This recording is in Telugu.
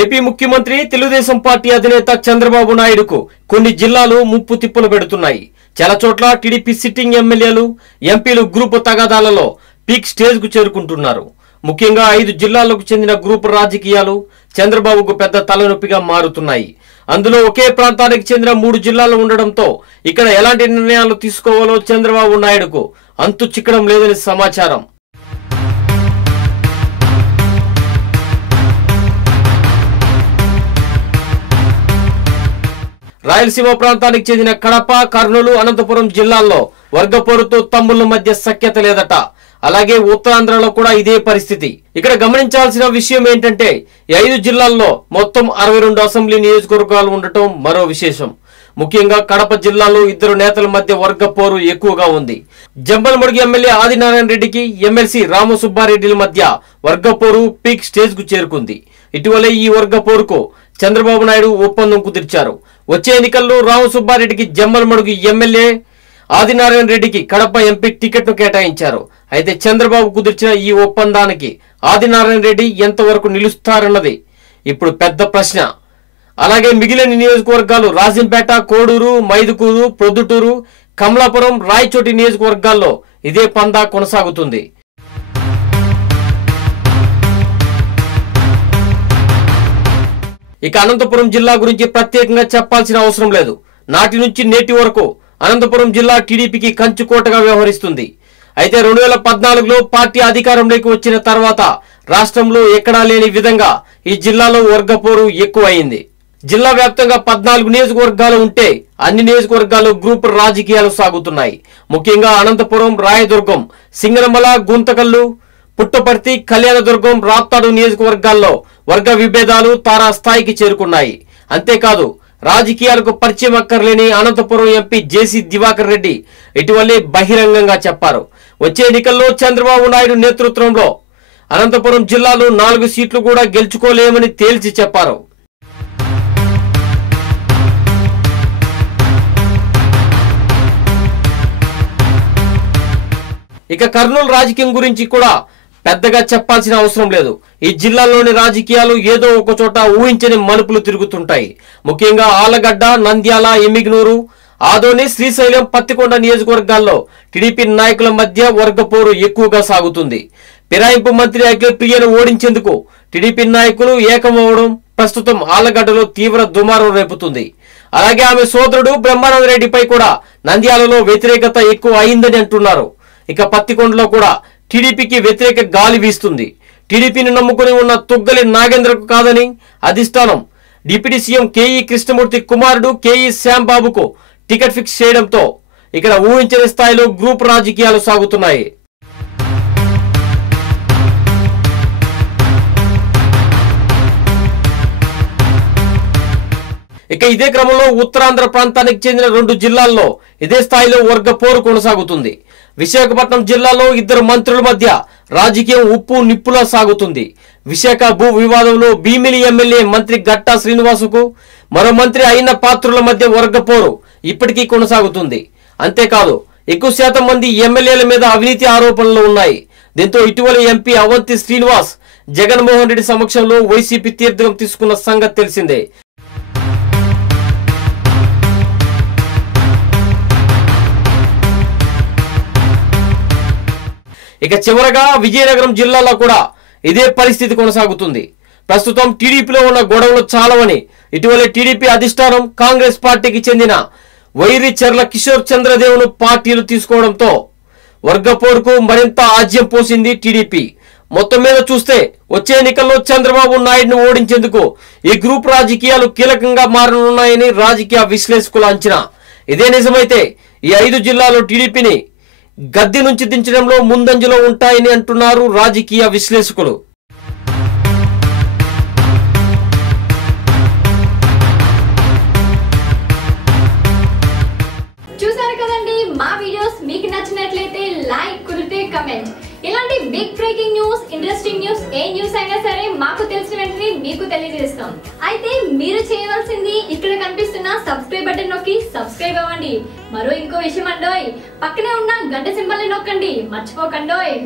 ఏపీ ముఖ్యమంత్రి తెలుగుదేశం పార్టీ అధినేత చంద్రబాబు నాయుడుకు కొన్ని జిల్లాలు ముప్పు తిప్పలు పెడుతున్నాయి. చాలా చోట్ల టీడీపీ సిట్టింగ్ ఎమ్మెల్యేలు ఎంపీలు గ్రూపు తగాదాలలో పీక్ స్టేజ్కు చేరుకుంటున్నారు. ముఖ్యంగా ఐదు జిల్లాలకు చెందిన గ్రూపు రాజకీయాలు చంద్రబాబుకు పెద్ద తలనొప్పిగా మారుతున్నాయి. అందులో ఒకే ప్రాంతానికి చెందిన మూడు జిల్లాలు ఉండడంతో ఇక్కడ ఎలాంటి నిర్ణయాలు తీసుకోవాలో చంద్రబాబు నాయుడుకు అంతు చిక్కడం లేదని సమాచారం. రాయలసీమ ప్రాంతానికి చెందిన కడప కర్నూలు అనంతపురం జిల్లాల్లో వర్గపోరుతో తమ్ముళ్ళ మధ్య సఖ్యత లేదట. అలాగే ఉత్తరాంధ్రలో కూడా ఇదే పరిస్థితి. ఇక్కడ గమనించాల్సిన విషయం ఏంటంటే ఐదు జిల్లాల్లో మొత్తం అరవై రెండు అసెంబ్లీ నియోజకవర్గాలు ఉండటం మరో విశేషం. ముఖ్యంగా కడప జిల్లాలో ఇద్దరు నేతల మధ్య వర్గ పోరు ఎక్కువగా ఉంది. జంబలమడుగు ఎమ్మెల్యే ఆదినారాయణ రెడ్డికి ఎమ్మెల్సీ రామసుబ్బారెడ్డిల మధ్య వర్గ పోరు పీక్ స్టేజ్కు చేరుకుంది. ఇటీవలే ఈ వర్గ పోరుకు చంద్రబాబు నాయుడు ఒప్పందం కుదిర్చారు. వచ్చే ఎన్నికల్లో రామసుబ్బారెడ్డికి జమ్మలమడుగు ఎమ్మెల్యే ఆదినారాయణ రెడ్డికి కడప ఎంపీ టికెట్ను కేటాయించారు. అయితే చంద్రబాబు కుదిర్చిన ఈ ఒప్పందానికి ఆదినారాయణ రెడ్డి ఎంతవరకు నిలుస్తారన్నది ఇప్పుడు పెద్ద ప్రశ్న. అలాగే మిగిలిన నియోజకవర్గాలు రాజంపేట కోడూరు మైదుకూరు ప్రొద్దుటూరు కమలాపురం రాయచోటి నియోజకవర్గాల్లో ఇదే పందా కొనసాగుతుంది. ఇక అనంతపురం జిల్లా గురించి ప్రత్యేకంగా చెప్పాల్సిన అవసరం లేదు. నాటి నుంచి నేటి వరకు అనంతపురం జిల్లా టీడీపీకి కంచుకోటగా వ్యవహరిస్తుంది. అయితే రెండు వేల పద్నాలుగులో పార్టీ అధికారంలోకి వచ్చిన తర్వాత రాష్ట్రంలో ఎక్కడా లేని విధంగా ఈ జిల్లాలో వర్గపోరు ఎక్కువ అయింది జిల్లా వ్యాప్తంగా పద్నాలుగు నియోజకవర్గాలు ఉంటే అన్ని నియోజకవర్గాల్లో గ్రూప్ రాజకీయాలు సాగుతున్నాయి. ముఖ్యంగా అనంతపురం రాయదుర్గం సింగనమల గుంతకల్లు పుట్టపర్తి కళ్యాణదుర్గం రాప్తాడు నియోజకవర్గాల్లో వర్గ విభేదాలు తారా స్థాయికి చేరుకున్నాయి. అంతేకాదు రాజకీయాలకు పరిచయం అక్కర్లేని Anantapuram MP J C Diwakar Reddy ఇటీవలే బహిరంగంగా చెప్పారు. వచ్చే ఎన్నికల్లో చంద్రబాబు నాయుడు నేతృత్వంలో అనంతపురం జిల్లాలో నాలుగు సీట్లు కూడా గెలుచుకోలేమని తేల్చి చెప్పారు. ఇక కర్నూలు రాజకీయం గురించి కూడా పెద్దగా చెప్పాల్సిన అవసరం లేదు. ఈ జిల్లాలోని రాజకీయాలు ఏదో ఒక చోట ఊహించని మలుపులు తిరుగుతుంటాయి. ముఖ్యంగా ఆలగడ్డ నంద్యాల ఎమ్మిగ్నూరు ఆదోని శ్రీశైలం పత్తికొండ నియోజకవర్గాల్లో టీడీపీ నాయకుల మధ్య వర్గపోరు ఎక్కువగా సాగుతుంది. ఫిరాయింపు మంత్రి అఖిల ప్రియను ఓడించేందుకు టీడీపీ నాయకులు ఏకమవడం ప్రస్తుతం ఆలగడ్డలో తీవ్ర దుమారం రేపుతుంది. అలాగే ఆమె సోదరుడు బ్రహ్మానంద రెడ్డిపై కూడా నంద్యాలలో వ్యతిరేకత ఎక్కువ అయిందని అంటున్నారు. ఇక పత్తికొండలో కూడా టీడీపీకి వ్యతిరేక గాలి వీస్తుంది. టీడీపీని నమ్ముకుని ఉన్న తుగ్గలి నాగేంద్రకు కాదని అధిష్టానం. డిప్యూటీ సీఎం కేఈ కృష్ణమూర్తి కుమారుడు కేఈ శ్యాంబాబుకు టికెట్ ఫిక్స్ చేయడంతో ఇక్కడ ఊహించని స్థాయిలో గ్రూప్ రాజకీయాలు సాగుతున్నాయి. ఇక ఇదే క్రమంలో ఉత్తరాంధ్ర ప్రాంతానికి చెందిన రెండు జిల్లాల్లో ఇదే స్థాయిలో వర్గ పోరు కొనసాగుతుంది. విశాఖపట్నం జిల్లాలో ఇద్దరు మంత్రుల మధ్య రాజకీయం ఉప్పు నిప్పులా సాగుతుంది. విశాఖ భూ వివాదంలో భీమిలి ఎమ్మెల్యే మంత్రి గట్టా శ్రీనివాసుకు మరో మంత్రి అయిన పాత్రుల మధ్య వర్గపోరు ఇప్పటికీ కొనసాగుతుంది. అంతేకాదు ఎక్కువ శాతం మంది ఎమ్మెల్యేల మీద అవినీతి ఆరోపణలు ఉన్నాయి. దీంతో ఇటీవల ఎంపీ అవంతి శ్రీనివాస్ జగన్మోహన్ రెడ్డి సమక్షంలో వైసీపీ తీర్థం తీసుకున్న సంగతి తెలిసిందే. ఇక చివరగా విజయనగరం జిల్లాలో కూడా ఇదే పరిస్థితి కొనసాగుతుంది. ప్రస్తుతం టీడీపీలో ఉన్న గొడవలు చాలవని ఇటీవల టీడీపీ అధిష్టానం కాంగ్రెస్ పార్టీకి చెందిన వైరి చెర్ల కిషోర్ చంద్రదేవ్ను పార్టీలు తీసుకోవడంతో వర్గపోరుకు మరింత ఆజ్యం పోసింది టీడీపీ. మొత్తం మీద చూస్తే వచ్చే ఎన్నికల్లో చంద్రబాబు నాయుడును ఓడించేందుకు ఈ గ్రూప్ రాజకీయాలు కీలకంగా మారనున్నాయని రాజకీయ విశ్లేషకుల అంచనా. ఇదే నిజమైతే ఈ ఐదు జిల్లాలో టీడీపీని గద్దె నుంచి దించడంలో ముందంజలో ఉంటాయని అంటున్నారు రాజకీయ విశ్లేషకులు. చూసారు కదండి మా వీడియోస్ మీకు నచ్చినట్లయితే లైక్ కుదిరితే comment big breaking news interesting news ఏ న్యూస్ అయినా సరే మాకు తెలిసిన వెంటనే మీకు తెలియజేస్తాం. అయితే మీరు చేయవలసింది ఇక్కడ కనిపిస్తున్న సబ్స్క్రైబ్ బటన్ నొక్కి సబ్స్క్రైబ్ అవ్వండి. మరో ఇంకో విషయం అండోయ్. పక్కనే ఉన్న గంట సింబల్ నొక్కండి. మర్చిపోకండోయ్.